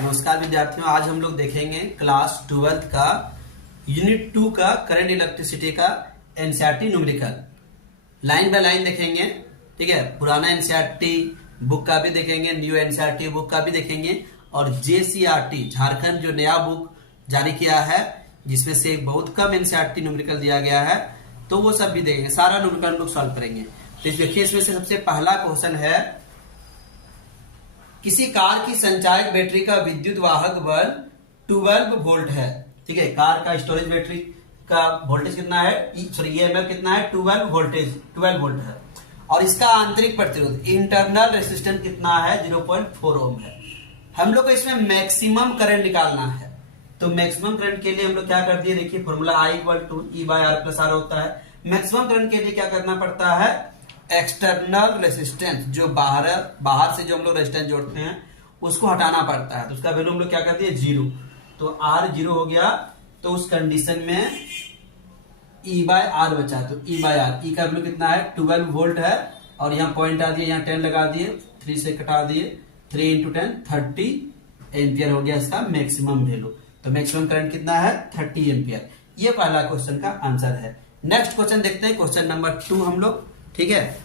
नमस्कार विद्यार्थियों, आज हम लोग देखेंगे क्लास 12 का यूनिट 2 का करंट इलेक्ट्रिसिटी का NCERT numerical line by line देखेंगे। ठीक है, पुराना एनसीईआरटी बुक का भी देखेंगे, न्यू एनसीईआरटी बुक का भी देखेंगे और जेसीईआरटी झारखंड जो नया बुक जारी किया है जिसमें से बहुत कम एनसीईआरटी न्यूमेरिकल दिया गया है तो वो सब भी देखेंगे। सारा न्यूमेरिकल हम लोग सॉल्व करेंगे। तो देखिए, इसमें से सबसे पहला क्वेश्चन है, किसी कार की संचायक बैटरी का विद्युत वाहक बल 12 वोल्ट है। ठीक है, कार का स्टोरेज बैटरी का वोल्टेज कितना है, सॉरी ईएमएफ कितना है, 12 वोल्ट है और इसका आंतरिक प्रतिरोध इंटरनल रेजिस्टेंस कितना है, 0.4 ओम है। हम लोग को इसमें मैक्सिमम करंट निकालना है। तो मैक्सिमम करंट के लिए हम लोग क्या कर दिए, देखिए फॉर्मूला I = E/R+R होता है। मैक्सिमम करंट के लिए क्या करना पड़ता है, एक्सटर्नल रेजिस्टेंस जो बाहर से जो हम लोग रेजिस्टेंस जोड़ते हैं उसको हटाना पड़ता है। तो उसका वैल्यू हम लोग क्या कर दिए, 0। तो R 0 हो गया। तो उस कंडीशन में E/R बचा। तो E/R का वैल्यू कितना है, 12 वोल्ट है और यहाँ पॉइंट आ दिए, यहाँ 10 लगा दिए, 3 से कटा दिए, 3 × 10 30 एम्पियर हो गया इसका मैक्सिमम वैल्यू। तो मैक्सिमम करंट कितना है, 30 एम्पियर। ये पहला क्वेश्चन का आंसर है। नेक्स्ट क्वेश्चन देखते हैं, क्वेश्चन नंबर 2 हम लोग। ठीक है,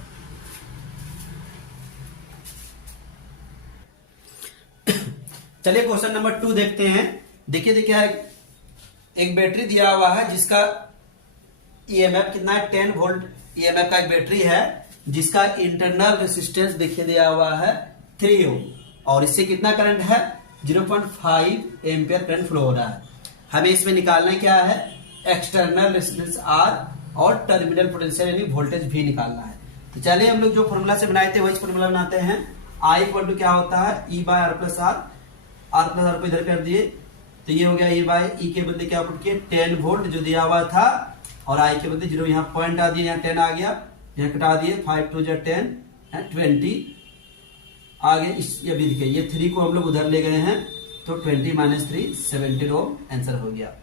चलिए क्वेश्चन नंबर 2 देखते हैं। देखिए एक बैटरी दिया हुआ है जिसका ईएमएफ कितना है, 10 वोल्ट ईएमएफ का एक बैटरी है जिसका इंटरनल रेजिस्टेंस देखिए दिया हुआ है 3 ओम और इससे कितना करंट है, 0.5 एम्पियर करंट फ्लो हो रहा है। हमें इसमें निकालना क्या है, एक्सटर्नल रेजिस्टेंस R और टर्मिनल पोटेंशियल यानी वोल्टेज भी निकालना है। तो चलिए हम लोग जो फॉर्मूला से बनाए थे वही फॉर्मूला बनाते हैं। I = क्या होता है, E/R+R, R+R को इधर कर दिए तो ये हो गया E के बदले क्या पुट किए, 10 वोल्ट जो दिया हुआ था और I के बदले 0, यहाँ पॉइंट आ दिए, यहाँ 10 आ गया, यहाँ कटा दिए, 5 × 2 = 10 20 आगे। ये भी देखिए, ये 3 को हम लोग उधर ले गए हैं तो 20 - 3 17 ओम आंसर हो गया।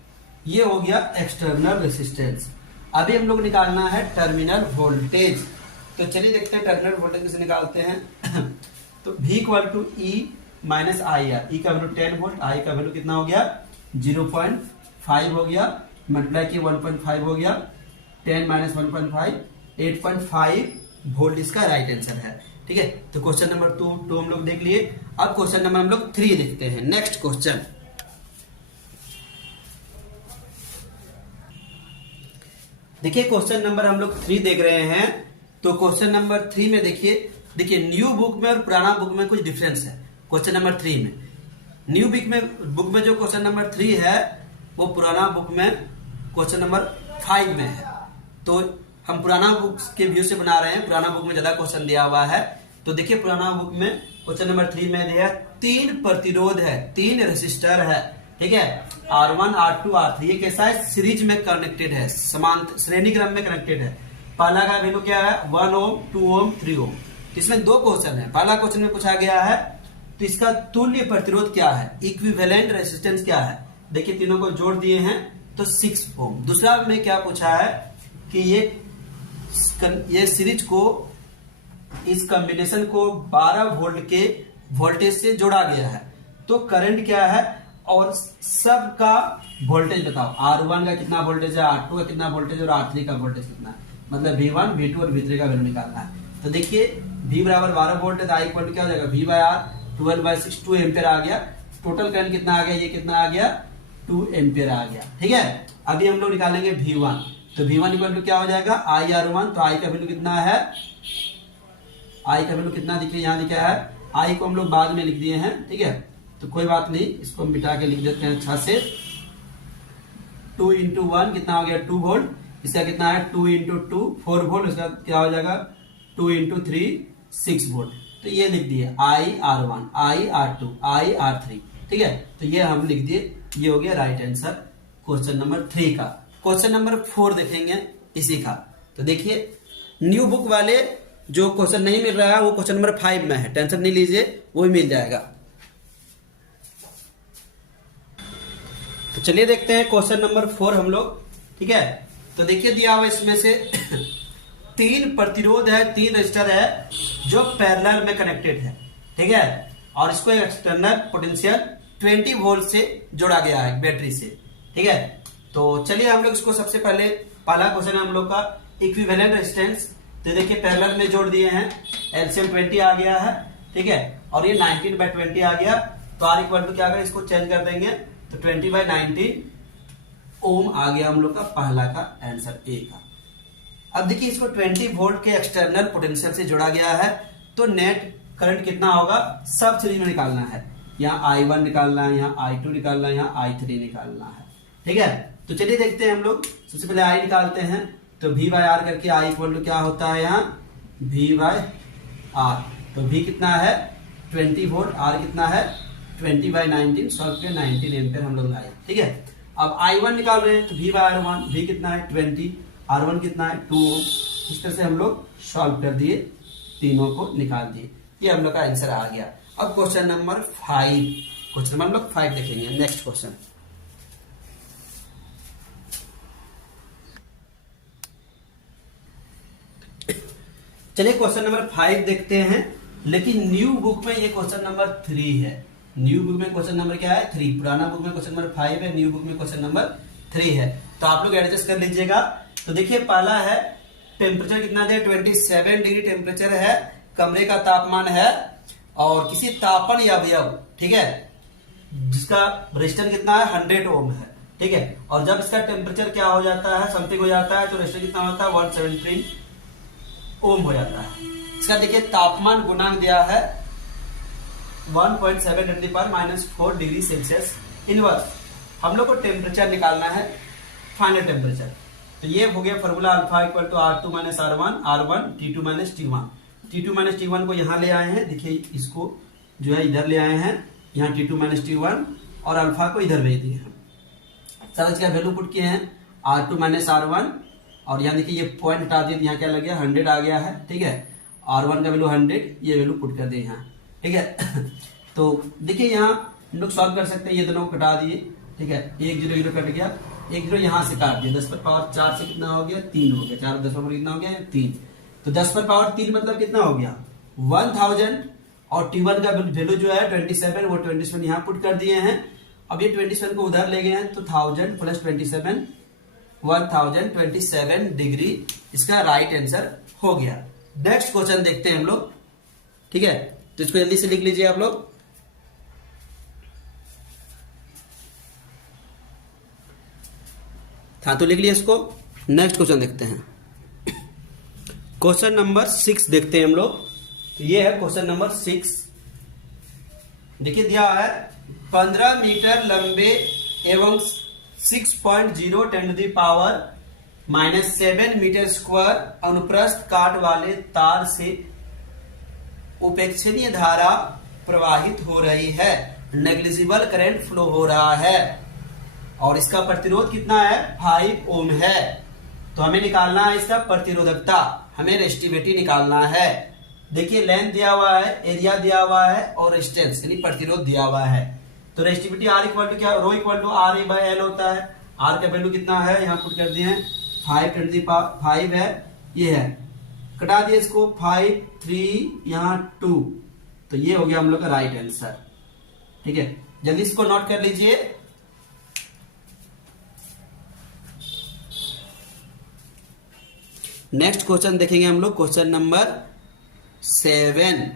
ये हो गया एक्सटर्नल रेजिस्टेंस। अभी हम लोग निकालना है टर्मिनल वोल्टेज। तो चलिए देखते हैं टर्मिनल वोल्टेज कैसे निकालते हैं। तो V = E - IR। E का वैल्यू 10 वोल्ट, I का वैल्यू कितना हो गया, 0.5 हो गया, मल्टीप्लाई किए 1.5 हो गया, 10 - 1.5 8.5 वोल्ट इसका राइट आंसर है। ठीक है, तो क्वेश्चन नंबर 2 हम लोग देख लिए। अब क्वेश्चन नंबर हम लोग 3 देखते हैं। नेक्स्ट क्वेश्चन, देखिए क्वेश्चन नंबर हम लोग 3 देख रहे हैं। तो क्वेश्चन नंबर 3 में देखिए न्यू बुक में और पुराना बुक में कुछ डिफरेंस है। क्वेश्चन नंबर 3 में न्यू बुक में जो क्वेश्चन नंबर 3 है वो पुराना बुक में क्वेश्चन नंबर 5 में है। तो हम पुराना बुक के व्यू से बना रहे हैं, पुराना बुक में ज्यादा क्वेश्चन दिया हुआ है। तो देखिए पुराना बुक में क्वेश्चन नंबर 3 में दिया 3 प्रतिरोध है, 3 रेसिस्टर है। ठीक है, R1 R2 R3 ये कैसा है, सीरीज में कनेक्टेड है, समांतर श्रेणी क्रम में कनेक्टेड है। पहला का वैल्यू क्या है, 1 ओम 2 ओम 3 ओम। इसमें 2 क्वेश्चन है। पहला क्वेश्चन में पूछा गया है तो इसका तुल्य प्रतिरोध क्या है, इक्विवेलेंट रेजिस्टेंस क्या है। देखिए तीनों को जोड़ दिए हैं तो 6 ओम। दूसरा में क्या पूछा है कि ये सीरीज को, इस कॉम्बिनेशन को 12 वोल्ट के वोल्टेज से जोड़ा गया है। तो करंट क्या है और सबका वोल्टेज बताओ। R1 का कितना वोल्टेज है, R2 का कितना वोल्टेज और R3 का वोल्टेज कितना है, मतलब V1 V2 और V3 का वैल्यू निकालना है। तो देखिए V = 12 वोल्ट है तो I = क्या हो जाएगा, V/R 12/6 2 एम्पियर आ गया। टोटल करंट कितना आ गया, ये कितना आ गया, 2 एम्पियर आ गया। ठीक है, अभी हम लोग निकालेंगे V1। तो V1 = क्या हो जाएगा, IR1। तो I का वैल्यू कितना है, I का वैल्यू कितना दिखे, यहाँ दिखा है। I को हम लोग बाद में लिख दिए हैं। ठीक है, तो कोई बात नहीं, इसको हम मिटा के लिख देते हैं अच्छा से। 2 × 1 कितना हो गया, 2 वोल्ट। इसका कितना है, 2 × 2 4 वोल्ट। इसका क्या हो जाएगा, 2 × 3 6 वोल्ट। तो ये लिख दिए IR1 IR2 IR3। ठीक है, तो ये हम लिख दिए। ये हो गया राइट आंसर क्वेश्चन नंबर 3 का। क्वेश्चन नंबर 4 देखेंगे इसी का। तो देखिए न्यू बुक वाले जो क्वेश्चन नहीं मिल रहा है वो क्वेश्चन नंबर 5 में है, टेंशन नहीं लीजिए, वो भी मिल जाएगा। तो चलिए देखते हैं क्वेश्चन नंबर 4 हम लोग। ठीक है, तो देखिए दिया हुआ इसमें से 3 प्रतिरोध है, 3 रेजिस्टर है जो पैरेलल में कनेक्टेड है। ठीक है, और इसको एक्सटर्नल पोटेंशियल 20 वोल्ट से जोड़ा गया है बैटरी से। ठीक है, तो चलिए हम लोग इसको सबसे पहले पहला क्वेश्चन है हम लोग का इक्विवेलेंट रेजिस्टेंस। तो देखिए पैरेलल में जोड़ दिए हैं, एलसीएम 20 आ गया है। ठीक है, और ये 19/20 आ गया, तो आर इक्वल टू क्या करें, इसको चेंज कर देंगे तो 20/19 ओम आ गया हम लोग का पहला का आंसर ए का। अब देखिए इसको 20 वोल्ट के एक्सटर्नल पोटेंशियल से जोड़ा गया है, तो नेट करंट कितना होगा सब सीरीज में निकालना है। यहाँ I1 निकालना है, यहाँ I2 निकालना है, यहाँ I3 निकालना है। ठीक है, तो चलिए देखते हैं हम लोग। सबसे पहले I निकालते हैं, तो V/R करके I इक्वल टू क्या होता है यहाँ V/R। तो V कितना है 20 वोल्ट, R कितना है 20/19, सॉल्व पे 19 एम्पियर हम लोग लाए। ठीक है, अब I1 निकाल रहे हैं, तो V/R1, V कितना है 20, R1 कितना है 2 ओम। इस तरह से हम लोग सॉल्व कर दिए, तीनों को निकाल दिए, ये हम लोग का आंसर आ गया। अब क्वेश्चन नंबर 5, क्वेश्चन नंबर हम लोग 5 देखेंगे। नेक्स्ट क्वेश्चन, चलिए क्वेश्चन नंबर 5 देखते हैं, लेकिन न्यू बुक में ये क्वेश्चन नंबर 3 है। न्यू बुक में क्वेश्चन नंबर क्या है 3, पुराना बुक में क्वेश्चन नंबर 5 है, न्यू बुक में क्वेश्चन नंबर 3 है। तो आप लोग एडजस्ट कर लीजिएगा। तो देखिए पहला है टेम्परेचर कितना दे 27 डिग्री टेम्परेचर है, कमरे का तापमान है, और किसी तापन या अवयव, ठीक है, जिसका रेजिस्टेंस कितना है 100 ओम है। ठीक है, और जब इसका टेम्परेचर क्या हो जाता है समथिंग हो जाता है, तो रेजिस्टेंस कितना होता है 117 ओम हो जाता है। इसका देखिए तापमान गुणांक दिया है 1.7 × 10⁻⁴ डिग्री सेल्सियस इनवर्स। हम लोग को टेम्परेचर निकालना है, फाइनल टेम्परेचर। तो ये हो गया formula alpha equal to R2 - R1 R1 T2 - T1। T2 - T1 को यहाँ ले आए हैं, देखिए इसको जो है इधर ले आए हैं, यहाँ T2 - T1 और अल्फा को इधर भेज दिए हैं। सारा इसका वैल्यू पुट किए हैं R2 - R1, और यहाँ देखिए ये पॉइंट हटा दिए, यहाँ क्या लग गया 100 आ गया है। ठीक है, R1 का वैल्यू 100, ये वैल्यू पुट कर दिए यहाँ। ठीक है, तो देखिए यहाँ हम लोग सॉल्व कर सकते हैं, ये दोनों को कटा दिए। ठीक है, 1 0 0 कट गया, 1 0 यहाँ से काट दिया, 10⁻4 से कितना हो गया 3 हो गया, 4 10 पर कितना हो गया 3। तो 10⁻3 मतलब कितना हो गया 1000, और T1 का वैल्यू जो है 27, वो 27 यहाँ पुट कर दिए हैं। अब ये 27 को उधर ले गए हैं, तो 1000 + 27 1027 डिग्री इसका राइट आंसर हो गया। नेक्स्ट क्वेश्चन देखते हैं हम लोग। ठीक है, तो इसको जल्दी से लिख लीजिए आप लोग। हाँ, तो लिख लिया इसको। नेक्स्ट क्वेश्चन देखते हैं, क्वेश्चन नंबर 6 देखते हैं हम लोग। तो ये है क्वेश्चन नंबर 6। देखिए दिया है 15 मीटर लंबे एवं 6.0 × 10⁻⁻7 मीटर स्क्वायर अनुप्रस्थ काट वाले तार से उपेक्षणीय धारा प्रवाहित हो रही है, नेग्लिजिबल करंट फ्लो हो रहा है, और इसका प्रतिरोध कितना है 5 ओम है। तो हमें निकालना है इसका प्रतिरोधकता, हमें रेजिस्टिविटी निकालना है। देखिए लेंथ दिया हुआ है, एरिया दिया हुआ है, और रेजिस्टेंस यानी प्रतिरोध दिया हुआ है। तो रेजिस्टिविटी R इक्वल टू क्या, रो इक्वल टू RA/L होता है। R का वैल्यू कितना है यहाँ पुट कर दिए हैं 5 है, ये है, कटा दिए इसको 5 3 यहाँ 2, तो ये हो गया हम लोग का राइट आंसर। ठीक है, जल्दी इसको नोट कर लीजिए। नेक्स्ट क्वेश्चन देखेंगे हम लोग, क्वेश्चन नंबर 7।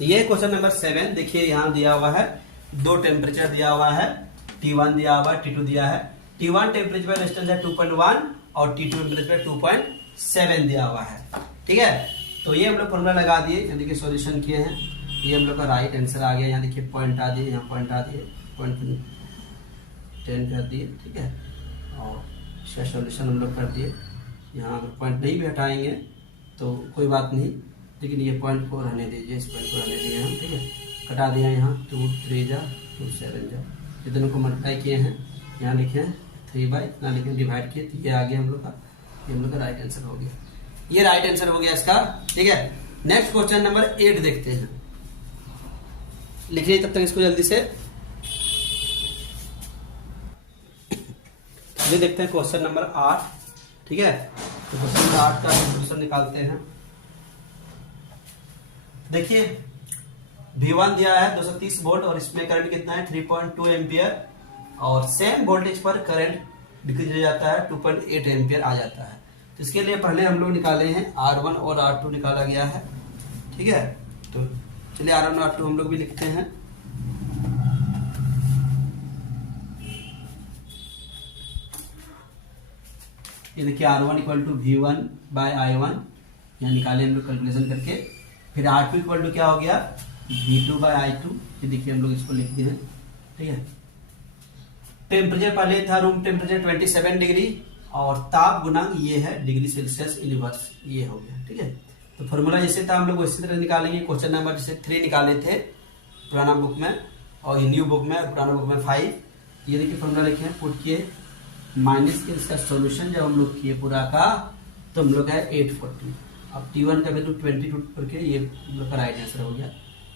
ये क्वेश्चन नंबर 7 देखिए यहाँ दिया हुआ है, दो टेम्परेचर दिया हुआ है, T1 दिया हुआ है, T2 दिया है। T1 टेम्परेचर पर रेजिस्टेंस है 2.1 और T2 टेम्परेचर 2.7 दिया हुआ है। ठीक है, तो ये हम लोग फॉर्मूला लगा दिए, यहाँ देखिए सॉल्यूशन किए हैं, ये हम लोग का राइट आंसर आ गया। यहाँ देखिए पॉइंट आ दिए, यहाँ पॉइंट आ दिए, पॉइंट 10 कर दिए। ठीक है, और इसका सॉल्यूशन हम लोग कर दिए। यहाँ अगर पॉइंट नहीं भी हटाएंगे तो कोई बात नहीं, लेकिन ये पॉइंट को रहने दीजिए, इस पॉइंट को रहने दिए हम। ठीक है, कटा दिया यहाँ 2 3 जा 2 7 जा, ये दोनों को मल्टीप्लाई किए हैं, यहाँ लिखे 3 इतना लिखे डिवाइड किए, तो ये आ गया हम लोग का, ये हम लोग का राइट आंसर हो गया। ये राइट आंसर हो गया इसका। ठीक है, नेक्स्ट क्वेश्चन नंबर 8 देखते हैं, लिखिए तब तक इसको जल्दी से। ये देखते हैं क्वेश्चन नंबर 8। ठीक है, तो क्वेश्चन नंबर 8 का सोल्यूशन निकालते हैं। देखिए V1 दिया है 230 वोल्ट और इसमें करंट कितना है 3.2 एम्पियर, और सेम वोल्टेज पर करंट डिक्रीज हो जाता है 2.8 एम्पियर आ जाता है। तो इसके लिए पहले हम लोग निकाले हैं R1 और R2 निकाला गया है, ठीक है। तो चलिए R1 और R2 हम लोग भी लिखते हैं। ये देखिए R1 equal to V1 bye I1, यहाँ निकाले हम लोग कैलकुलेशन करके। फिर R2 इक्वल टू क्या हो गया V2 बाय I2, ये देखिए हम लोग इसको लिखते हैं, ठीक है। टेम्परेचर पहले था रूम टेम्परेचर 27 डिग्री और ताप गुणांक ये है डिग्री सेल्सियस इनवर्स, ये हो गया, ठीक है। तो फॉर्मूला जैसे था हम लोग इसी तरह निकालेंगे। क्वेश्चन नंबर जैसे 3 निकाले थे पुराना बुक में और न्यू बुक में, और पुराना बुक में 5। ये देखिए फॉर्मूला लिखे हैं, पुट किए माइनस के इसका सॉल्यूशन जब हम लोग किए पूरा का, तो हम लोग है 840। अब T1 का वैल्यू 22 करके ये हम लोग का राइट आंसर हो गया,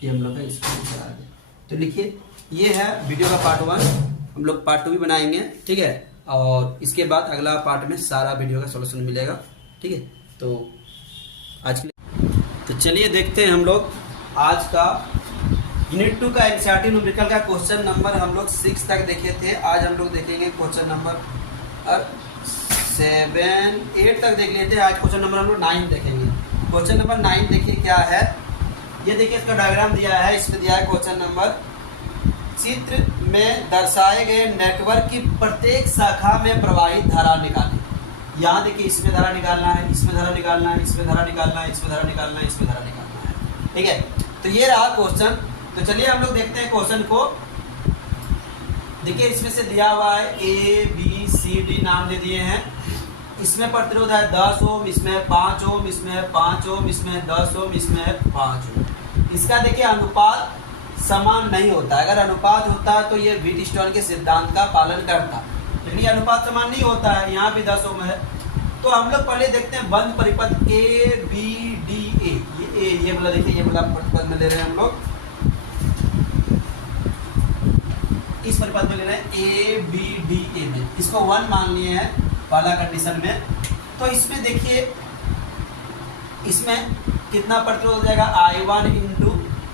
ये हम लोग का इसका आंसर आ गया। तो लिखिए ये है वीडियो का पार्ट 1, हम लोग पार्ट 2 भी बनाएंगे, ठीक है। और इसके बाद अगला पार्ट में सारा वीडियो का सॉल्यूशन मिलेगा, ठीक है। तो आज के लिए तो चलिए देखते हैं हम लोग आज का यूनिट 2 का एनसीईआरटी न्यूमेरिकल का क्वेश्चन नंबर हम लोग 6 तक देखे थे। आज हम लोग देखेंगे क्वेश्चन नंबर 7, 8 तक देख लिए थे। आज क्वेश्चन नंबर हम लोग 9 देखेंगे। क्वेश्चन नंबर 9 देखिए क्या है, ये देखिए इसका डायग्राम दिया है। इसमें दिया है क्वेश्चन नंबर, चित्र में दर्शाए गए नेटवर्क की प्रत्येक शाखा में प्रवाहित धारा निकालें। यहाँ देखिए इसमें धारा निकालना है, इसमें धारा निकालना है, इसमें धारा निकालना है, इसमें धारा निकालना है, इसमें धारा निकालना है, ठीक है। तो ये रहा क्वेश्चन। तो चलिए हम लोग देखते हैं क्वेश्चन को। देखिए इसमें से दिया हुआ है ABCD नाम दे दिए हैं। इसमें प्रतिरोध है 10 ओम, इसमें 5 ओम, इसमें 5 ओम, इसमें 10 ओम, इसमें 5 ओम। इसका देखिए अनुपात समान नहीं होता। अगर अनुपात होता तो ये व्हीटस्टोन के सिद्धांत का पालन करता, लेकिन ये अनुपात समान नहीं होता है। यहाँ भी 10 ओम है। तो हम लोग पहले देखते हैं बंद परिपथ ABDA। ये वाला देखिए, ये वाला परिपथ में ले रहे हैं हम लोग, इस परिपथ में ले रहे हैं ABDA में। इसको 1 मान लिए हैं पहला कंडीशन में। तो इसमें देखिए इसमें कितना प्रतिरोध हो जाएगा I1 ×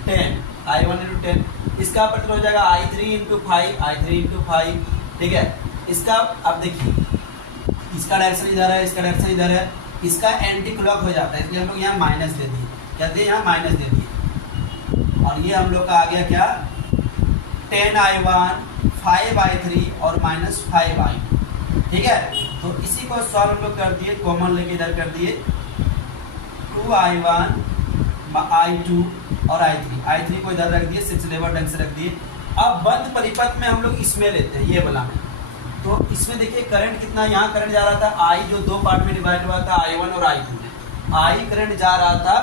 10, I1 × 10। इसका प्रतिरोध हो जाएगा I3 × 5, I3 × 5, ठीक है। इसका अब देखिए इसका डायरेक्शन इधर है, इसका डायरेक्शन इधर है, इसका एंटी क्लॉक हो जाता है, इसलिए हम लोग यहाँ माइनस दे दिए। क्या दिए? यहाँ माइनस दे दिए। और ये हम लोग का आ गया क्या 10I1, 5I3 और -5I2, ठीक है। तो इसी को सॉल्व हम लोग कर दिए, कॉमन लेके इधर कर दिए 2I1, I2 और I3 को इधर रख दिए, 6 लेबर ढंग से रख दिए। अब बंद परिपथ में हम लोग इसमें लेते हैं, ये वाला में। तो इसमें देखिए करंट कितना, यहाँ करंट जा रहा था I जो 2 पार्ट में डिवाइड हुआ था I1 और I2 में। I करंट जा रहा था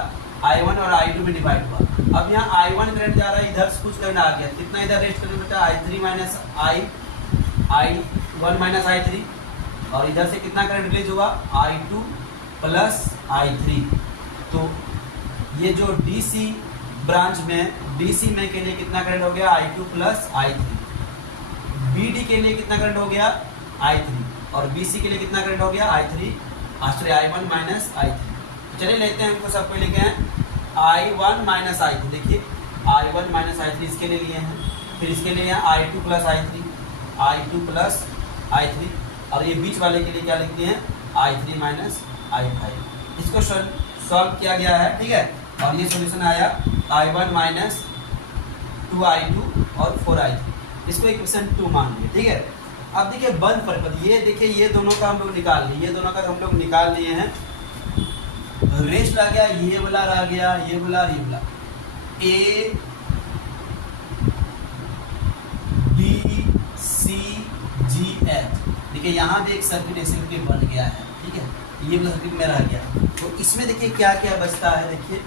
I1 और I2 में डिवाइड हुआ। अब यहाँ I1 करंट जा रहा है, इधर से कुछ करंट आ गया, कितना इधर रेस्ट करने बचा I3 minus I1 minus I3, और इधर से कितना करंट रिलीज हुआ I2 प्लस I3। तो ये जो DC ब्रांच में, DC में के लिए कितना करंट हो गया I2 प्लस I3। BD के लिए कितना करंट हो गया I3, और BC के लिए कितना करंट हो गया I1 माइनस I3। चलिए लेते हैं, हमको सबको लिखे हैं I1 माइनस I3। देखिए I1 माइनस I3 इसके लिए लिए हैं, फिर इसके लिए I2 plus I2 plus I3, और ये बीच वाले के लिए क्या लिखते हैं I3 माइनस I5। इसको सॉल्व किया गया है, ठीक है। और ये सॉल्यूशन आया I1 माइनस 2I2 और 4I3। इसको इक्वेशन 2 मान लिया, ठीक है। अब देखिए बंद परिपथ, ये देखिए ये दोनों का हम लोग निकाल लिए, ये दोनों का हम लोग निकाल लिए हैं। रेस्ट रह गया, ये वाला रह गया, ये वाला, ये वाला A B C G H। देखिए यहाँ भी एक सर्किट ऐसे बन गया है, ठीक है। ये वाला सर्किट में रह गया। तो इसमें देखिए क्या क्या बचता है। देखिए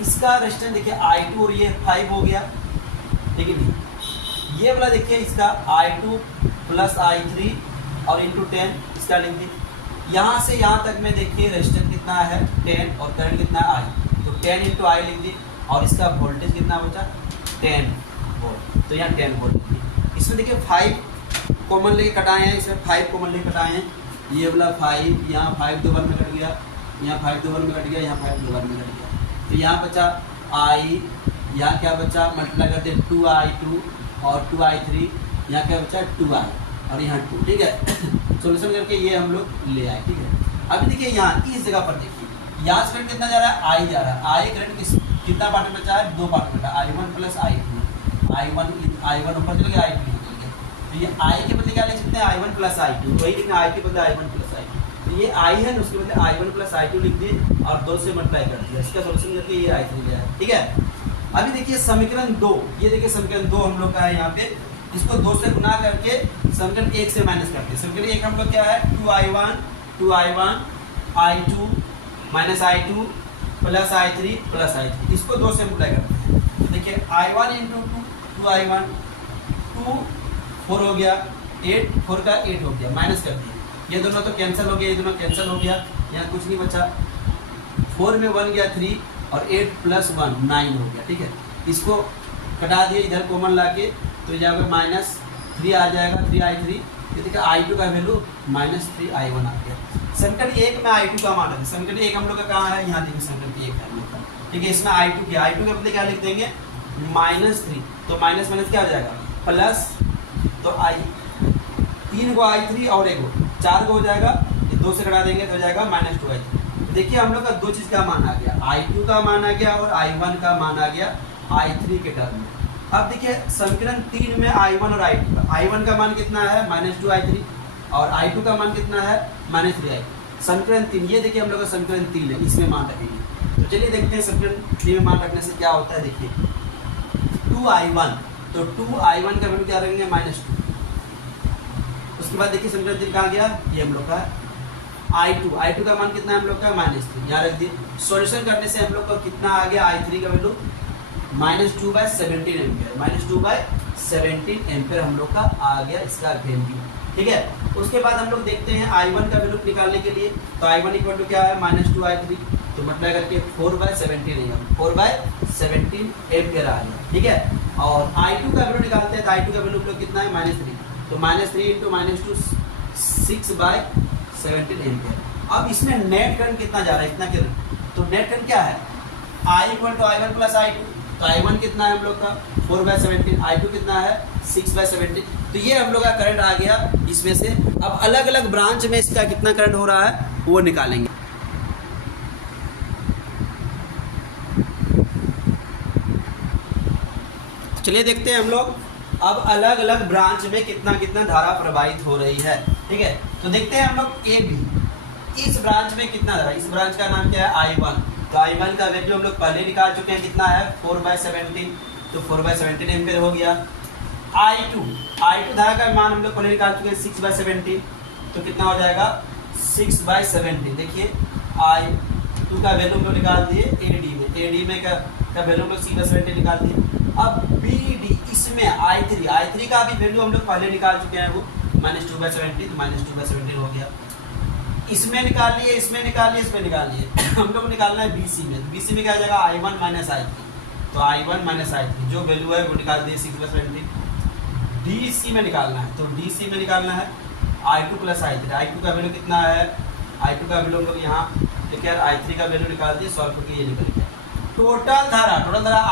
इसका रेजिस्टेंस देखिए I2 और ये 5 हो गया, ठीक है। ये वाला देखिए इसका I2 प्लस I3 और इंटू 10 इसका लिख दी। यहाँ से यहाँ तक में देखिए रेजिस्टेंस कितना है 10 और करंट कितना है I, तो 10 इंटू I लिख दी। और इसका वोल्टेज कितना बचा 10 वोल्ट, तो यहाँ 10 वोल्ट लिख दी। इसमें देखिए 5 कॉमन लेके कटाए हैं, इसमें 5 कॉमन लेके कटाए हैं। ये वाला 5, यहाँ 5 2 बार में कट गया, यहाँ 5 2 बार में कट गया, यहाँ 5 2 बार में कट गया। तो यहाँ बचा I यहाँ क्या बचा, मल्टीप्लाई करते हैं 2i2 और 2i3, यहाँ क्या बचा 2i और यहाँ 2, ठीक है। सोल्यूशन करके ये हम लोग ले आए, ठीक है। अभी देखिए यहाँ इस जगह पर देखिए, यहाँ से करंट कितना जा रहा है, आई जा रहा है। आई करंट कितना पार्ट में बचा है, 2 पार्ट में बचा, i1 प्लस i2, i1 ऊपर चल गया, i2 निकल गया। तो ये i के बदले क्या लिख सकते हैं, i1 प्लस i2, वही लिखना i के बदले i1 प्लस i2। तो ये i है ना, उसके बदले i1 प्लस i2 लिख दिए और 2 से मल्टीप्लाई कर दिया, इसका सोल्यूशन करके ये i3 लिया है, ठीक है। अभी देखिए समीकरण 2, ये देखिए समीकरण 2 हम लोग का है यहाँ पे, इसको 2 से गुना करके समीकरण 1 से माइनस करते हैं। समीकरण 1 हम लोग क्या है, 2i1 i2 minus i2 plus i3 plus i3, इसको 2 से मल्टीप्लाई करते हैं। देखिए i1 इंटू 2i1, 2 4 हो गया, 8 4 का 8 हो गया, माइनस कर दिया, ये दोनों तो कैंसिल हो गया, ये दोनों कैंसिल हो गया, यहाँ कुछ नहीं बचा, 4 में 1 गया 3 और 8 प्लस 1 9 हो गया, ठीक है। इसको कटा दिए इधर कॉमन लाके, तो यहाँ माइनस 3 आ जाएगा, 3i3, ये देखिए i2 का वैल्यू माइनस 3i1 आ गया। समीकरण 1 में i2 का मान है, समीकरण 1 हम लोग का कहाँ है, यहाँ देखिए समीकरण 1 है हम लोग का, ठीक है। इसमें i2 के बदले क्या लिख देंगे, -3, तो माइनस माइनस क्या हो जाएगा, प्लस, तो 3 को i3 और 1 को 4 को हो जाएगा, ये 2 से कटा देंगे तो हो जाएगा -2i3। देखिए हम लोग का 2 चीज़ का मान आ गया, i2 का मान आ गया और i1 का मान आ गया i3 के टर्म में। अब देखिए समीकरण 3 में i1 और i2 का, i1 का मान कितना है, -2i3 और i2 का मान कितना है, -3i। समीकरण 3, ये देखिए हम लोग का समीकरण 3 है, इसमें मान रखेंगे। तो चलिए देखते हैं समीकरण 3 में मान रखने से क्या होता है। देखिए 2i1, तो 2i1 का वैल्यू क्या रखेंगे, -2। उसके बाद देखिए समीकरण 3 कहाँ गया, ये हम लोग का i2 का मान कितना है हम लोग का, -3, यहाँ रख दिए। सॉल्यूशन करने से हम लोग का कितना आ गया, i3 का वैल्यू -2/17 एम्पियर, -2/17 एम्पियर हम लोग का आ गया इसका वैल्यू, ठीक है। उसके बाद हम लोग देखते हैं i1 का वैल्यू निकालने के लिए, तो i1 इक्वल टू क्या है, -2i3, तो मल्टीप्लाई करके 4/17 नहीं, 4/17 एम्पियर आ गया, ठीक है। और i2 का वैल्यू निकालते हैं, तो i2 का वैल्यू कितना है, -3, तो -3 इंटू -2 6/17 एम्पियर। अब इसमें नेट करंट कितना जा रहा है, इतना करंट, तो नेट करंट क्या है, I equal to i1 plus i2, तो i1 कितना है हम लोग का 4/17, i2 कितना है 6/17, तो ये हम लोग का करंट आ गया इसमें से। अब अलग अलग ब्रांच में इसका कितना करंट हो रहा है वो निकालेंगे। चलिए देखते हैं हम लोग अब अलग अलग ब्रांच में कितना कितना धारा प्रवाहित हो रही है, ठीक है। तो देखते हैं हम लोग ए बी, इस ब्रांच में कितना धारा, इस ब्रांच का नाम क्या है, i1, तो i1 का वैल्यू हम लोग पहले निकाल चुके हैं, कितना है 4/17, तो 4/17 एम्पियर हो गया। i2 धारा का मान हम लोग पहले निकाल चुके हैं 6/17, तो कितना हो जाएगा 6/17। देखिए i2 का वैल्यू हम लोग निकाल दिए एडी में का वैल्यू हम लोग 6/17 निकाल दिए। अब BD, इसमें i3 का भी वैल्यू हम लोग पहले निकाल चुके हैं, वो -2/17, तो -2/17 हो गया। इसमें निकाल लिए, इसमें निकाल लिए, इसमें निकाल लिए। हम लोग निकालना है BC में, तो BC में क्या आ जाएगा i1 माइनस i3, तो i1 माइनस i3 जो वैल्यू है वो निकाल दिए 6/17। DC में निकालना है, तो DC में निकालना है i2 प्लस i3, i2 का वैल्यू कितना है, i2 का वैल्यू हम लोग यहाँ देखिए i3 का वैल्यू निकाल दिए, सॉल्व करके ये निकल गया। टोटल धारा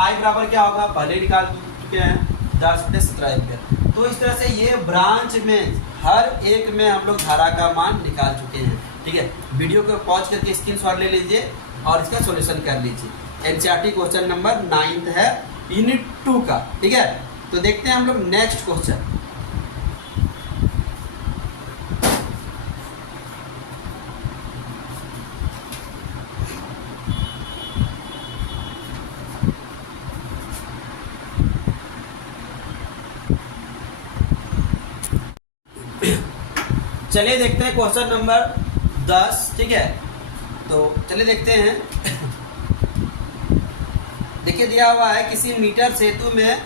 I बराबर क्या होगा, पहले निकाल चुके हैं 10/17 एम्पियर। तो इस तरह से ये ब्रांच में हर एक में हम लोग धारा का मान निकाल चुके हैं, ठीक है। वीडियो को पॉज करके स्क्रीनशॉट ले लीजिए और इसका सॉल्यूशन कर लीजिए। NCERT क्वेश्चन नंबर 9 है यूनिट 2 का, ठीक है। तो देखते हैं हम लोग नेक्स्ट क्वेश्चन। चलिए देखते हैं क्वेश्चन नंबर 10, ठीक है। तो चलिए देखते हैं। देखिए दिया हुआ है किसी मीटर सेतु में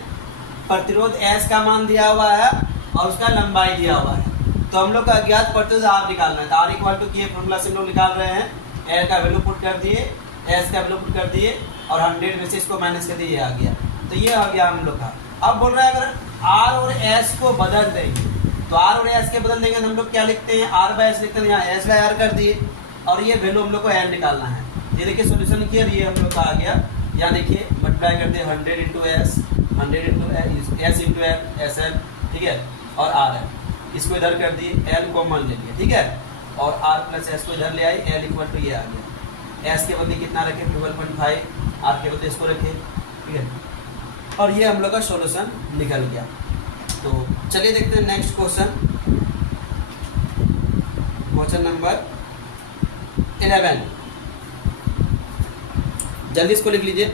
प्रतिरोध S का मान दिया हुआ है और उसका लंबाई दिया हुआ है। तो हम लोग का अज्ञात प्रतिरोध R निकालना है, तो R इक्वल टू की फॉर्मूला से हम लोग निकाल रहे हैं। L का वैल्यू पुट कर दिए, S का वैल्यू पुट कर दिए और 100 में से इसको माइनस कर दिए, आ गया। तो ये आ गया हम लोग का। अब बोल रहा है अगर R और S को बदल देंगे, तो R और S के बदल देंगे तो हम लोग क्या लिखते हैं, R/S लिखते हैं, यहाँ S/R कर दिए और ये वैल्यू हम लोग को L निकालना है। ये देखिए सॉल्यूशन किया, ये हम लोग का आ गया, यहाँ देखिए मल्टीप्लाई करते हैं 100 into S, 100 into S into L, S L, ठीक है, और आर एल, इसको इधर कर दिए, एल कॉमन ले लिया, ठीक है, और आर प्लस एस को इधर ले आई, एल इक्वल टू ये आ गया, एस के बदले कितना रखे 12.5, आर के बदले इसको रखे, ठीक है, और ये हम लोग का सॉल्यूशन निकल गया। तो चलिए देखते हैं नेक्स्ट क्वेश्चन, क्वेश्चन नंबर 11, जल्दी इसको लिख लीजिए।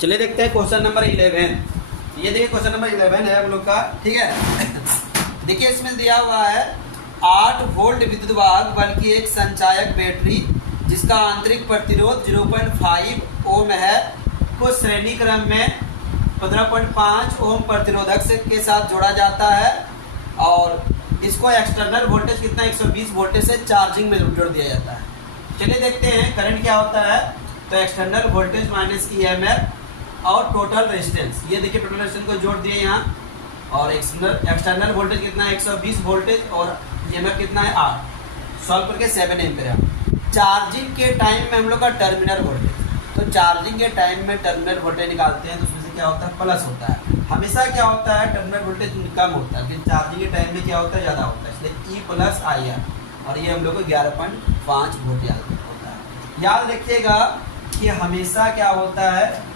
चलिए देखते हैं क्वेश्चन नंबर 11। ये देखिए क्वेश्चन नंबर 11 है हम लोग का, ठीक है। देखिए इसमें दिया हुआ है 8 वोल्ट विद्युत वाहक बल की एक संचायक बैटरी जिसका आंतरिक प्रतिरोध 0.5 ओम है को श्रेणी क्रम में 15.5 ओम प्रतिरोधक के साथ जोड़ा जाता है और इसको एक्सटर्नल वोल्टेज कितना 120 वोल्टेज से चार्जिंग में जोड़ दिया जाता है। चलिए देखते हैं करंट क्या होता है। तो एक्सटर्नल वोल्टेज माइनस EMF और टोटल रेजिस्टेंस, ये देखिए टोटल रेजिस्टेंस को जोड़ दिए यहाँ, और एक्सटर्नल वोल्टेज कितना है 120 वोल्टेज और EMF कितना है 8, सॉल्व करके 7 एम्पीयर है। चार्जिंग के टाइम में हम लोग का टर्मिनल वोल्टेज, तो चार्जिंग के टाइम में टर्मिनल वोल्टेज निकालते हैं तो उसमें से क्या होता है प्लस होता है। हमेशा क्या होता है टर्मिनल वोल्टेज कम होता है लेकिन चार्जिंग के टाइम में क्या होता है ज़्यादा होता है, इसलिए E प्लस IR, और ये हम लोग को 11.5 वोल्ट याद होता है। याद रखिएगा कि हमेशा क्या होता है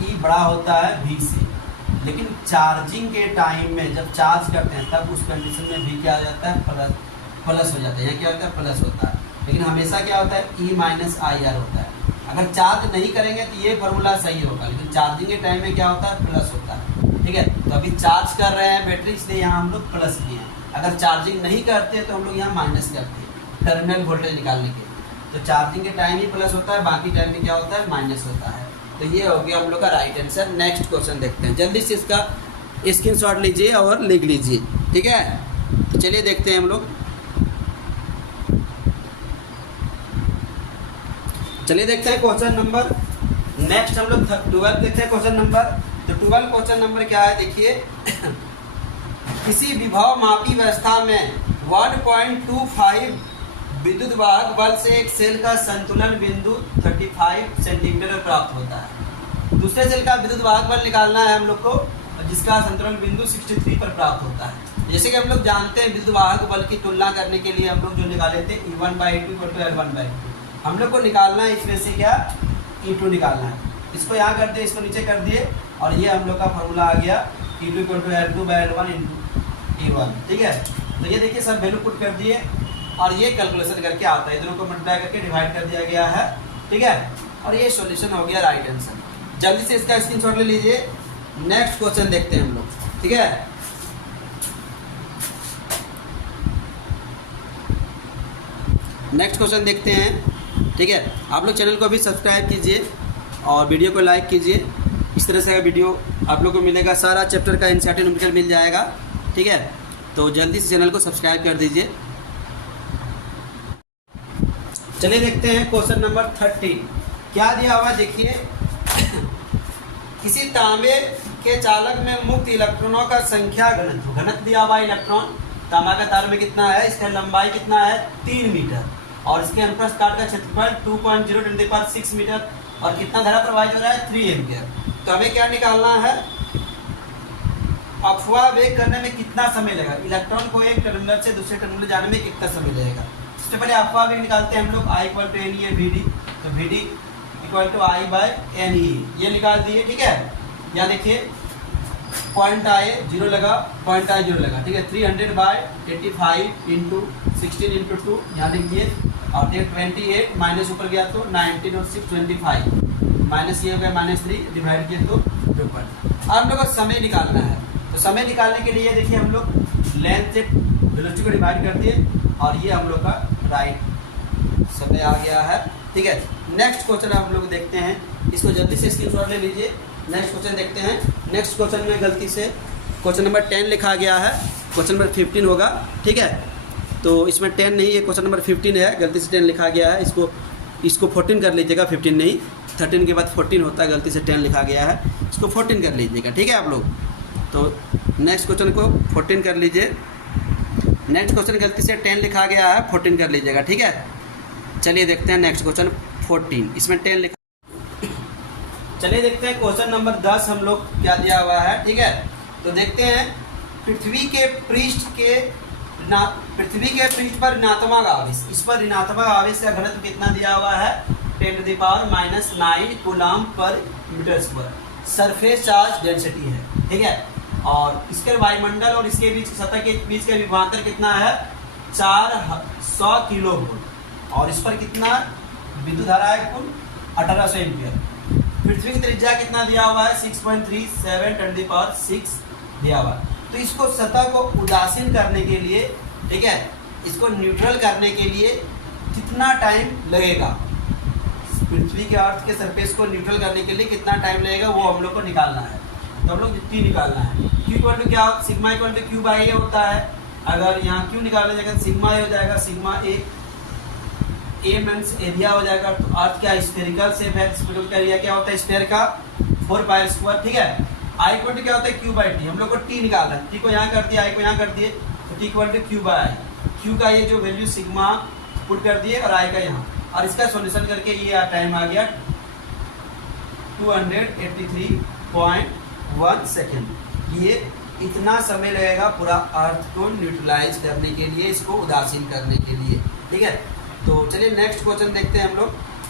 E बड़ा होता है V से, लेकिन चार्जिंग के टाइम में जब चार्ज करते हैं तब उस कंडीशन में V क्या आ जाता है प्लस हो जाता है, यहाँ क्या होता है प्लस होता है, लेकिन हमेशा क्या होता है E माइनस IR होता है। अगर चार्ज नहीं करेंगे तो ये फॉर्मूला सही होगा, लेकिन चार्जिंग के टाइम में क्या होता है प्लस होता है, ठीक है। तो अभी चार्ज कर रहे हैं बैटरी इसलिए यहाँ हम लोग प्लस किए हैं, अगर चार्जिंग नहीं करते तो हम लोग यहाँ माइनस करते हैं टर्मिनल वोल्टेज निकालने के। तो चार्जिंग के टाइम ही प्लस होता है, बाकी टाइम में क्या होता है माइनस होता है। तो ये हो गया हम लोग का राइट आंसर। नेक्स्ट क्वेश्चन देखते हैं, जल्दी से इसका स्क्रीनशॉट लीजिए और लिख लीजिए, ठीक है। तो चलिए देखते हैं हम लोग, चलिए देखते हैं क्वेश्चन नंबर नेक्स्ट हम लोग 12 देखते हैं क्वेश्चन नंबर। तो 12 क्वेश्चन नंबर क्या है देखिए किसी विभव मापी व्यवस्था में 1.25 विद्युत वाहक बल से एक सेल का संतुलन बिंदु 35 सेंटीमीटर में प्राप्त होता है। दूसरे सेल का विद्युत वाहक बल निकालना है हम लोग को जिसका संतुलन बिंदु 63 पर प्राप्त होता है। जैसे कि हम लोग जानते हैं विद्युत वाहक बल की तुलना करने के लिए हम लोग जो निकाले थे E1/2 L1/2, हम लोग को निकालना है इसमें से क्या E2 निकालना है। इसको यहाँ कर दिए, इसको नीचे कर दिए और ये हम लोग का फॉर्मूला आ गया E2 L2/L1 × E1, ठीक है। तो ये देखिए सब वैल्यू पुट कर दिए और ये कैलकुलेशन करके आता है, दोनों को मल्टीप्लाई करके डिवाइड कर दिया गया है, ठीक है। और ये सॉल्यूशन हो गया राइट आंसर। जल्दी से इसका स्क्रीनशॉट ले लीजिए। नेक्स्ट क्वेश्चन देखते हैं हम लोग, ठीक है। नेक्स्ट क्वेश्चन देखते हैं, ठीक है। आप लोग चैनल को अभी सब्सक्राइब कीजिए और वीडियो को लाइक कीजिए। इस तरह से का वीडियो आप लोग को मिलेगा, सारा चैप्टर का इंसर्टेड न्यूमेरिकल मिल जाएगा, ठीक है। तो जल्दी से चैनल को सब्सक्राइब कर दीजिए। चलिए देखते हैं क्वेश्चन नंबर 13 क्या दिया हुआ देखिए किसी तांबे के चालक में मुक्त इलेक्ट्रॉनों का संख्या घनत्व दिया हुआ इलेक्ट्रॉन तांबा का तार में कितना है, इसका लंबाई कितना है 3 मीटर और इसके अनुप्रस्थ काट का क्षेत्रफल 2.0 मीटर और कितना धारा प्रवाहित हो रहा है 3 एम्पियर। तो हमें क्या निकालना है, अफवाह वेग करने में कितना समय लगेगा, इलेक्ट्रॉन को एक टर्मिनल से दूसरे टर्मिनल जाने में कितना समय लगेगा। सबसे पहले अफवाह वेग निकालते हैं हम लोग I = NE VD, तो VD = I/NE ये निकाल दिए, ठीक है। यहाँ देखिए पॉइंट आए 0 लगा, पॉइंट आए 0 लगा, ठीक है। 300/85 × 16 × 2 यहाँ देखिए और 28 माइनस ऊपर गया तो 19 और 6 25 माइनस ये हो गया -3 डिवाइड किया तो 2. अब हम लोग को समय निकालना है, तो समय निकालने के लिए देखिए हम लोग लेंथ से वेलोसिटी को डिवाइड कर दिए और ये हम लोग का राइट समय आ गया है, ठीक है। नेक्स्ट क्वेश्चन हम लोग देखते हैं, इसको जल्दी से स्क्रीनशॉट ले लीजिए। नेक्स्ट क्वेश्चन देखते हैं। नेक्स्ट क्वेश्चन में गलती से क्वेश्चन नंबर 10 लिखा गया है, क्वेश्चन नंबर 15 होगा, ठीक है। तो इसमें 10 नहीं, ये क्वेश्चन नंबर 15 है, गलती से 10 लिखा गया है, इसको 14 कर लीजिएगा, 15 नहीं, 13 के बाद 14 होता है, गलती से 10 लिखा गया है, इसको 14 कर लीजिएगा, ठीक है आप लोग। तो नेक्स्ट क्वेश्चन को 14 कर लीजिए। नेक्स्ट क्वेश्चन गलती से 10 लिखा गया है, 14 कर लीजिएगा, ठीक है। चलिए देखते हैं नेक्स्ट क्वेश्चन 14, इसमें 10 लिखा। चलिए देखते हैं क्वेश्चन नंबर 10 हम लोग क्या दिया हुआ है, ठीक है। तो देखते हैं पृथ्वी के पृष्ठ पर ऋणात्मक आवेश, इस पर ऋणात्मक आवेश का घनत्व कितना दिया हुआ है, 10⁻⁹ कूलम पर metre square surface charge density है, ठीक है। और इसके वायुमंडल और इसके बीच सतह के बीच का विभवांतर कितना है, 400 किलो वोल्ट, और इस पर कितना विद्युत धारा है, कुल 1800 एम्पियर। पृथ्वी की त्रिज्या कितना दिया हुआ है, 6.37 × 10⁶ दिया हुआ है। तो इसको सतह को उदासीन करने के लिए, ठीक है, इसको न्यूट्रल करने के लिए कितना टाइम लगेगा, पृथ्वी के अर्थ के सरफेस को न्यूट्रल करने के लिए कितना टाइम लगेगा, वो हम लोग को निकालना है। तो हम लोग Q निकालना है। Q इक्वल टू क्या, सिग्मा इक्वल टू Q/A होता है। अगर यहाँ Q निकालने जाएगा सिग्मा A हो जाएगा, सिग्मा A मीन्स एरिया हो जाएगा। तो अर्थ क्या स्फेरिकल शेप है, स्फेरिकल का एरिया क्या होता है स्फेयर का, 4πr², ठीक है। I इक्वल टू क्या होता है Q/T, हम लोग को T निकालना है, T को यहाँ कर दिया, I को यहाँ कर दिए, तो T equal to Q/I, Q का ये जो वैल्यू सिग्मा पुट कर दिए और I का यहाँ, और इसका सॉल्यूशन करके ये टाइम आ गया 283.1 सेकेंड। ये इतना समय लगेगा पूरा अर्थ को न्यूट्रलाइज करने के लिए, इसको उदासीन करने के लिए, ठीक है। तो चलिए नेक्स्ट क्वेश्चन देखते हैं हम लोग,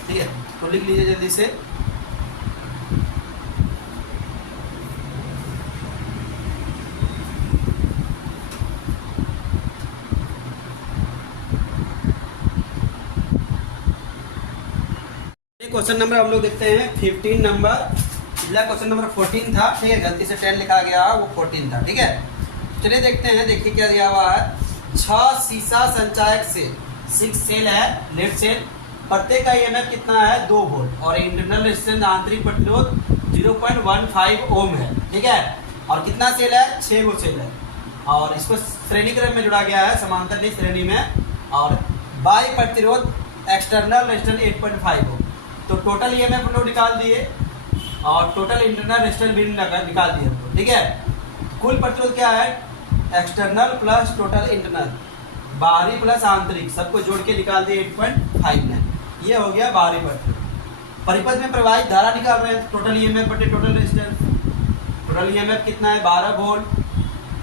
ठीक है। तो लिख लीजिए जल्दी से। क्वेश्चन नंबर हम लोग देखते हैं 15 नंबर, पिछला क्वेश्चन नंबर 14 था, ठीक है, गलती से 10 लिखा गया, वो 14 था, ठीक है। चलिए देखते हैं, देखिए क्या दिया हुआ है, 6 सीसा संचायक से 6 सेल है, लेड सेल, प्रत्येक का EMF कितना है, 2 वोल्ट, और इंटरनल रेजिस्टेंस आंतरिक प्रतिरोध 0.15 ओम है, ठीक है। और कितना सेल है, 6 गो सेल है, और इसको श्रेणी क्रम में जुड़ा गया है, समांतर नहीं श्रेणी में, और बाह्य प्रतिरोध एक्सटर्नल रेजिस्टेंस 8.5 ओम। तो टोटल EMF हम लोग निकाल दिए और टोटल इंटरनल रेजिस्टेंस भी निकाल दिए हम लोग, ठीक है। कुल प्रतिरोध क्या है, एक्सटर्नल प्लस टोटल इंटरनल, बाहरी प्लस आंतरिक, सबको जोड़ के निकाल दिए 8.59, ये हो गया बाहरी प्रतिरोध। परिपथ में प्रवाहित धारा निकाल रहे हैं, टोटल EMF बटे टोटल रेजिस्टेंस, टोटल EMF कितना है 12 वोल्ट,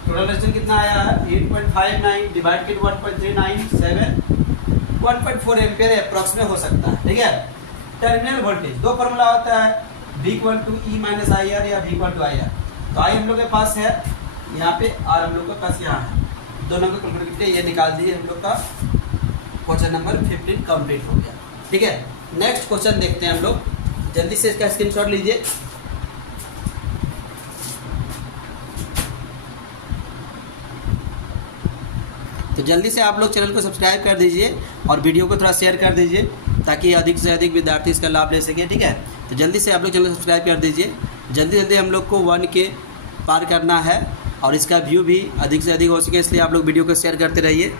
टोटल रेजिस्टेंस कितना आया है 8.59 डिवाइड के 1.397, 1.4 एम्पियर अप्रॉक्स में हो सकता है, ठीक है। टर्मिनल वोल्टेज, दो फॉर्मूला होता है, V equal to E minus IR या V इक्वल टू IR। तो I हम लोग के पास है यहाँ पे, R हम लोग के पास यहाँ है, दोनों को कैलकुलेट करके ये निकाल दिए, हम लोग का क्वेश्चन नंबर 15 कंप्लीट हो गया, ठीक है। नेक्स्ट क्वेश्चन देखते हैं हम लोग, जल्दी से इसका स्क्रीनशॉट लीजिए। तो जल्दी से आप लोग चैनल को सब्सक्राइब कर दीजिए और वीडियो को थोड़ा शेयर कर दीजिए, ताकि अधिक से अधिक विद्यार्थी इसका लाभ ले सकें, ठीक है। तो जल्दी से आप लोग चैनल सब्सक्राइब कर दीजिए, जल्दी जल्दी हम लोग को 1K पार करना है, और इसका व्यू भी अधिक से अधिक हो सके, इसलिए आप लोग वीडियो को शेयर करते रहिए।